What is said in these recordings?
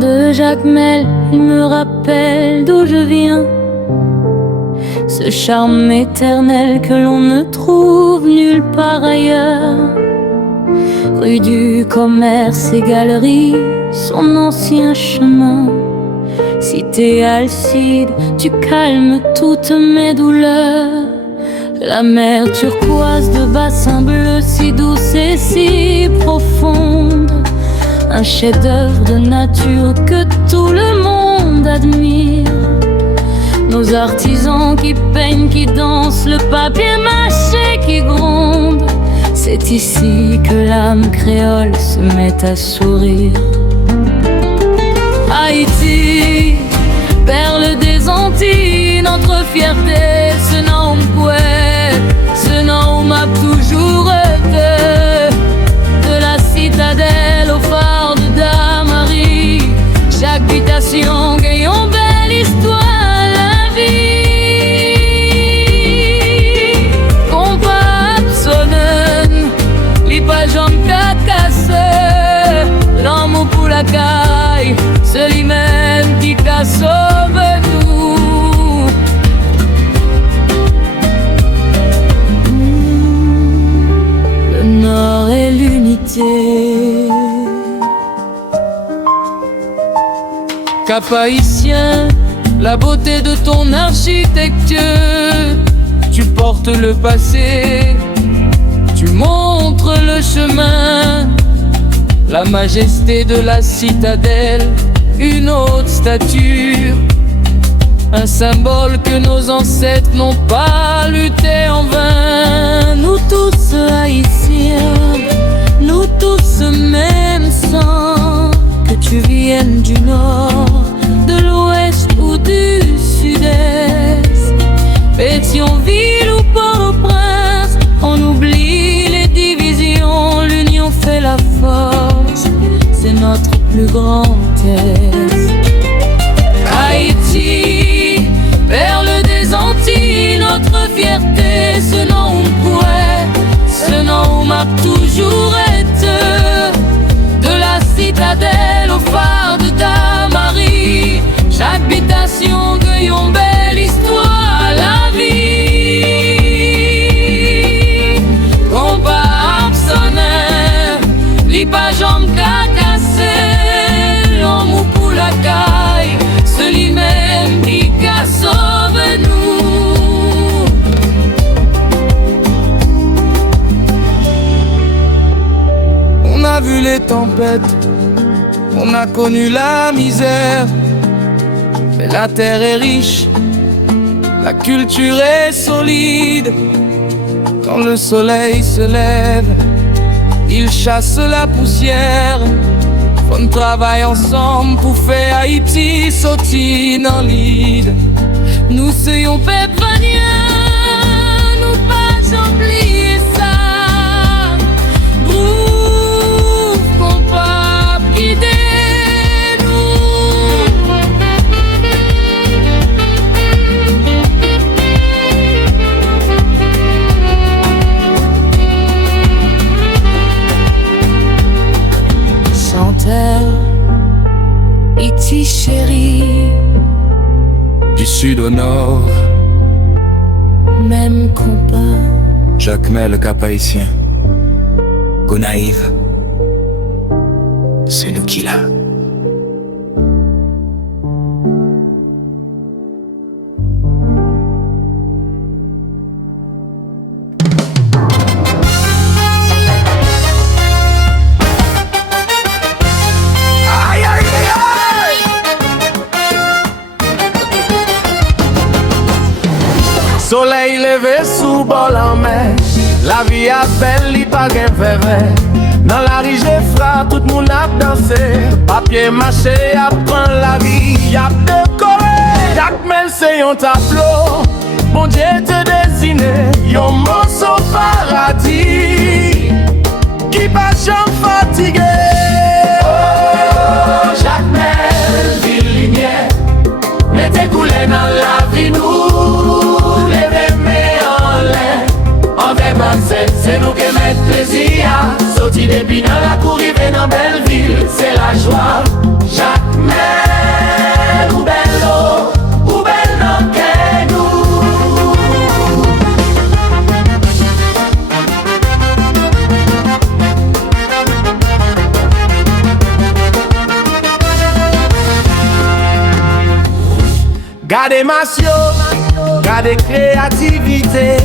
de Jacmel, il me rappelle d'où je viens. Ce charme éternel que l'on ne trouve nulle part ailleurs. Rue du commerce et galeries, son ancien chemin. Cité Alcide, tu calmes toutes mes douleurs. La mer turquoise de bassin bleu, si douce et si profonde. Un chef-d'œuvre de nature que tout le monde admire. Nos artisans qui peignent, qui dansent, le papier mâché qui gronde. C'est ici que l'âme créole se met à sourire. Haïti, perle des Antilles, notre fierté, ce nom poète, ce nom m'a toujours été. De la citadelle au phare de Damari, chaque habitation gagne une belle histoire. L'amour pour la caille, celui-même qui t'a sauvé nous. Le Nord et l'unité. Cap haïtien, la beauté de ton architecture. Tu portes le passé, tu montres le chemin. La majesté de la citadelle, une haute stature. Un symbole que nos ancêtres n'ont pas lutté en vain. Nous tous haïtiens, nous tous même sang. Que tu viennes du nord, de l'ouest ou du sud-est. Pétionville ou Port-au-Prince, on oublie les divisions, l'union fait la force, c'est notre plus grand test. Haïti, perle des Antilles, notre fierté, ce nom poète, ce nom m'a toujours été. De la citadelle au phare de Damari, chaque habitation gagne une belle histoire, la vie. Pas jambe qu'à casser, l'amour pour la caille, celui-même qui qu'a sauvé nous. On a vu les tempêtes, on a connu la misère, mais la terre est riche, la culture est solide. Quand le soleil se lève, il chasse la poussière. On travaille ensemble pour faire Haïti sortir dans l'île. Nous soyons pépaniens, nous pas oublier ça. Groove qu'on pas quitter Haïti chérie, du sud au nord, même combat. Jacmel, Cap haïtien, Gonaïve, c'est nous qui l'a. Soleil levé sous bol en mer, la vie a belle, li pa gen fèvè. Dans la rue j'ai fra, tout moun ap dansé. Papier mâché ap pran la vie, ap décoré. Jacmel c'est yon tableau, bon Dieu te dessiné, yon morceau paradis, qui pa jam fatigué. Oh, Jacmel, ville lumière, mettez coulé dans la vie nous. C'est nous qui mettons plaisir. Sorti depuis dans la cour, rive dans Belleville, c'est la joie. Jacmel. Gade masyo, gade kreativite.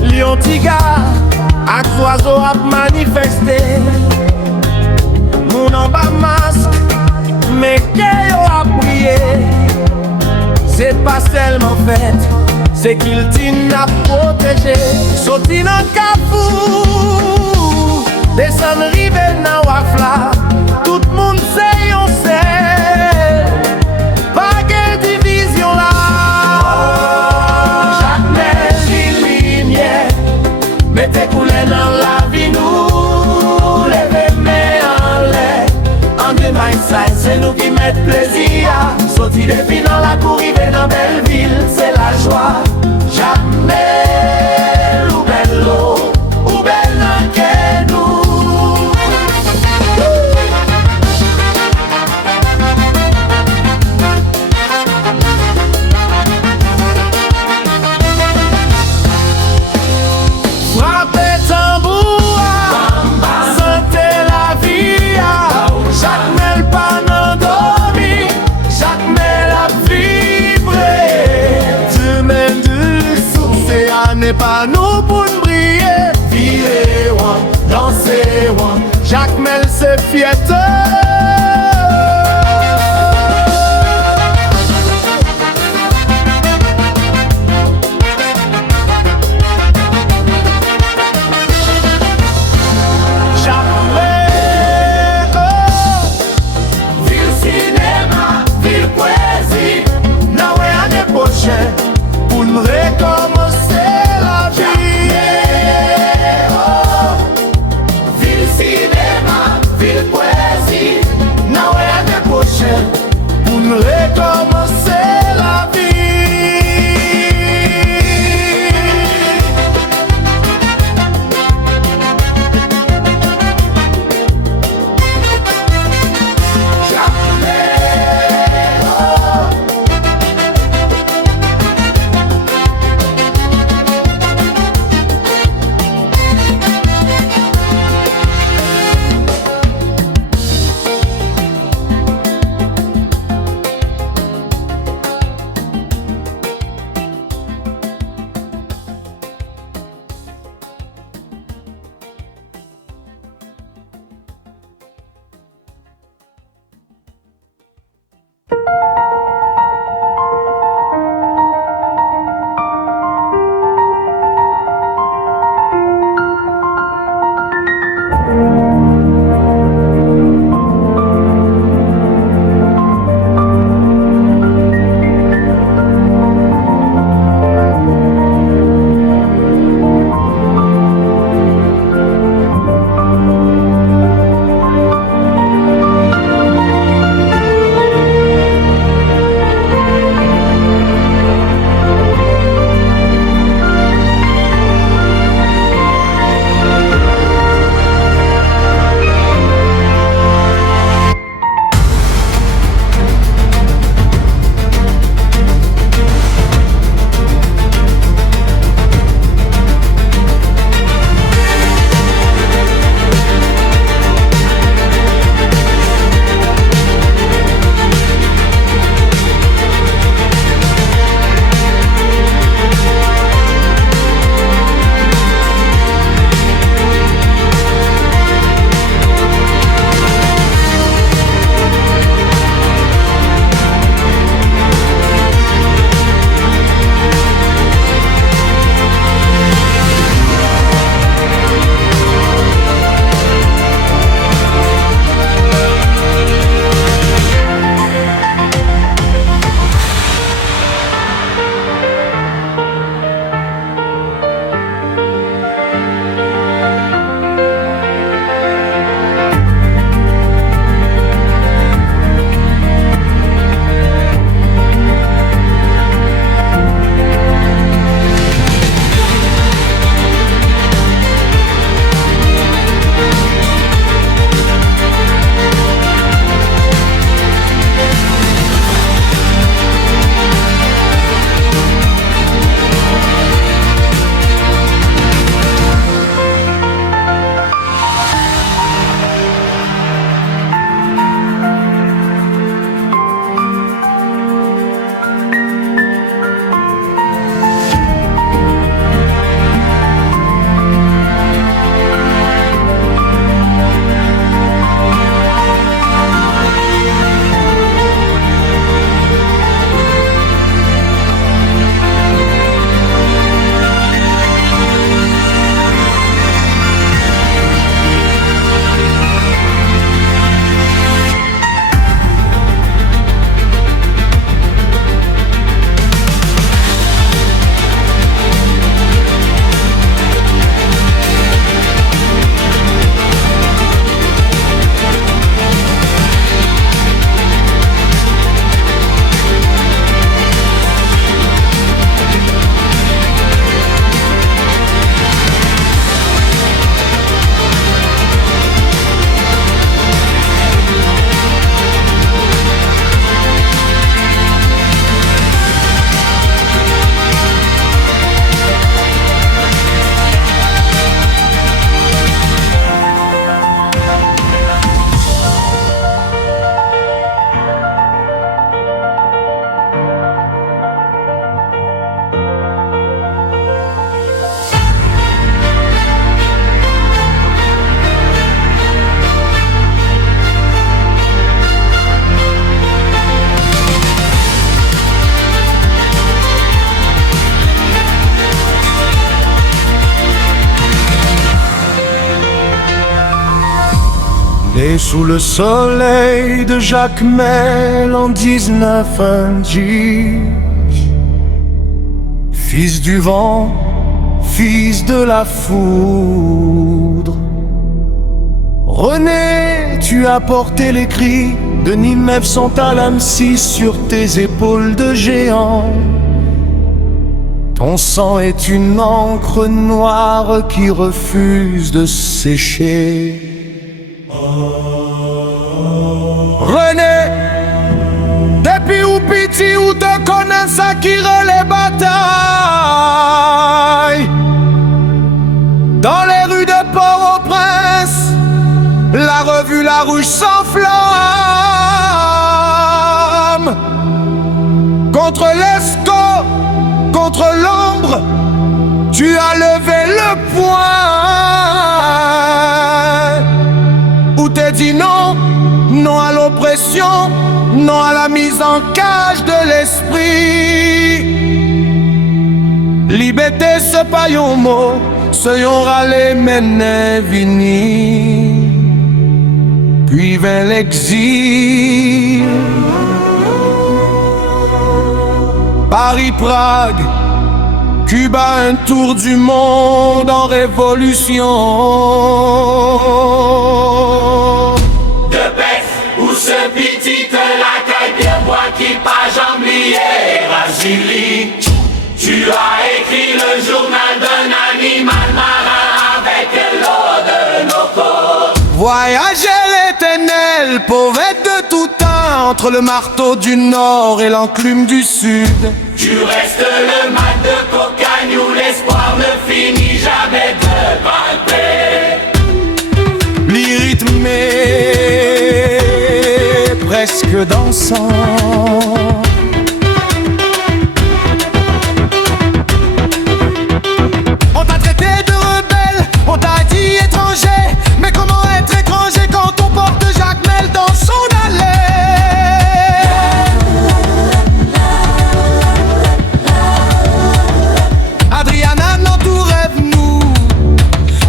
Lion tiga, ak oiseau ap manifeste. Moun an ba mask, mais que yo a prié. C'est pas seulement fait, c'est qu'il t'in a protégé. Sauti nan Kafou, descend rive nan Wafla. Tout moun se yon sel, pas gen division là. Jacmel di lumière, mettez coulé dans la vie nous. Levez main en l'air, en deux mindset, c'est nous qui mettons plaisir. Sorti depuis dans la cour, rive dans belle ville, c'est la joie. Jacmel ou bello, ou belle nan ke nous. Frappez tambour, sentez la vie. Jacmel pas nan dormi, Jacmel a vibré. Demain de succès, n'est pas nous pour nous briller. Virez ouan, dansez ouan, Jacmel se fiette. Pour nous recommencer la vie. Né sous le soleil de Jacmel en 1910, fils du vent, fils de la foudre. René, tu as porté les cris de Nimève Santalamsi sur tes épaules de géant. Ton sang est une encre noire qui refuse de sécher. René, depuis ou petit ou te connaissent à qui les batailles. Dans les rues de Port-au-Prince, la revue La Rouge s'enflamme. Contre l'esco, contre l'ombre, tu as levé le poing. Où t'es dit non, non à l'oppression, non à la mise en cage de l'esprit. Liberté ce paillon mot, ce yon râlé mène vini. Puis vint l'exil. Paris-Prague, Cuba, un tour du monde en révolution. De Bex, où ce petit la caille bien bois qui pas jambe liée, Ragili. Tu as écrit le journal d'un animal marin avec l'eau de nos côtes. Voyager l'éternel, poète de tout temps, entre le marteau du nord et l'enclume du sud. Tu restes le mat de cocagne où l'espoir ne finit jamais de grimper. L'rythmé, presque dansant. On t'a traité de rebelle, on t'a dit étranger. Mais comment être étranger quand on porte Jacmel dans son allée? Adriana, non tout rêve nous.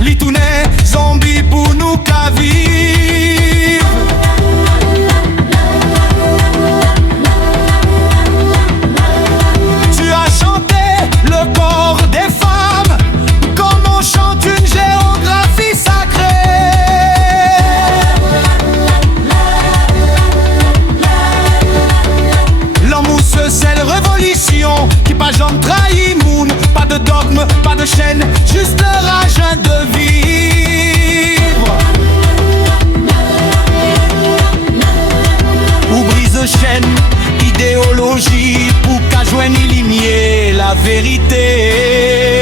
Litounet, zombie pour nous qu'à vivre. Tu as chanté le corps des femmes comme on chante une géographie sacrée. L'amour c'est la révolution qui pas jamais trahi moun. Pas de dogme, pas de chaîne, juste le rage de vivre. Ou brise chaîne, idéologie pour qu'à joindre limier la vérité.